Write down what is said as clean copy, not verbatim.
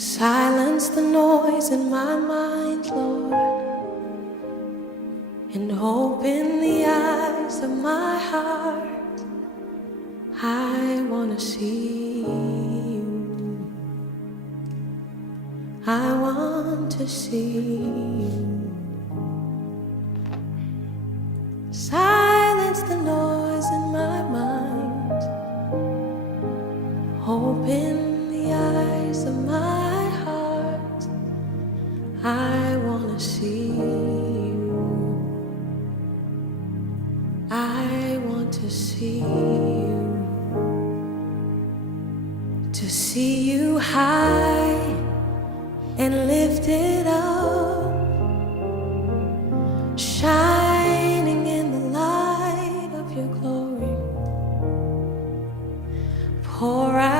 Silence the noise in my mind, Lord, and open the eyes of my heart. I want to see you. I want to see you. Silence the noise in my mind. Open the eyes of my heart. I want to see you. I want to see you. To see you high and lifted up, shining in the light of your glory. Pour out